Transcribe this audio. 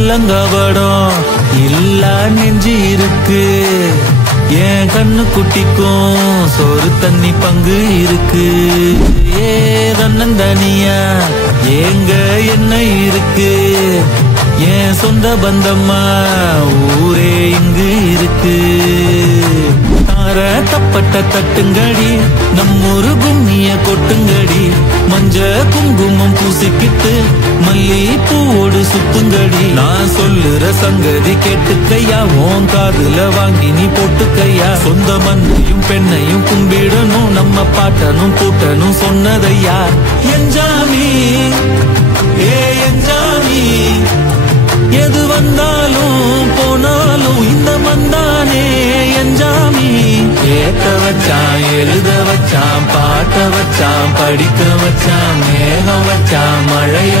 கள்ளங்கபடம் இல்லா நெஞ்சு இருக்கு. என் கண்ணு குட்டிக்கும் சோறு தண்ணி பங்கு இருக்கு. ஏ தன்னந்தனியா ஏங்க என்ன இருக்கு. என் சொந்த பந்தம்மா ஊரே இங்கு இருக்கு. தார தப்பட்ட தட்டுங்கடி நம்மொரு கும்மிய கொட்டுங்கடி. மஞ்ச குங்குமம் பூசிக்கிட்டு மல்லி பூவோடு சுத்துங்கடி. நான் சொல்லுற சங்கதி கேட்டுக்கையா, உன் காதுல வாங்கி நீ போட்டுக்கையா. சொந்த மண்ணையும் பெண்ணையும் கும்பிடணும், நம்ம பாட்டனும் கூட்டனும் சொன்னதையா. என்ஜாமி ஏ என்ஜாமி, எது வந்தாலும் போனாலும் இந்த மந்தானே என்ஜாமி. ஏத்த வச்சான் எழுத வச்சான் பாட்ட வச்சான் படிக்க வச்சான் மேகம் வச்சான் மழைய